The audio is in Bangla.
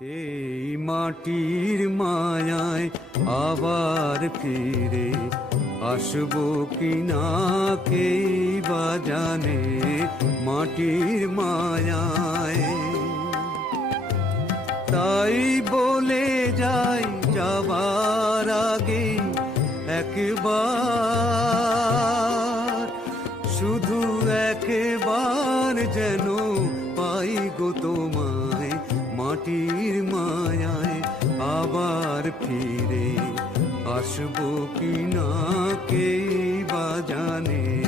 এই মাটির মায়ায় আবার ফিরে আসবো কিনা কেই বা জানে, মাটির মায়ায়। তাই বলে যাই যাবার আগে একবার, শুধু একবার যেন পাই গো তোমায়, মাটির মায়ায় আবার ফিরে আসবো কিনা কে বা জানে।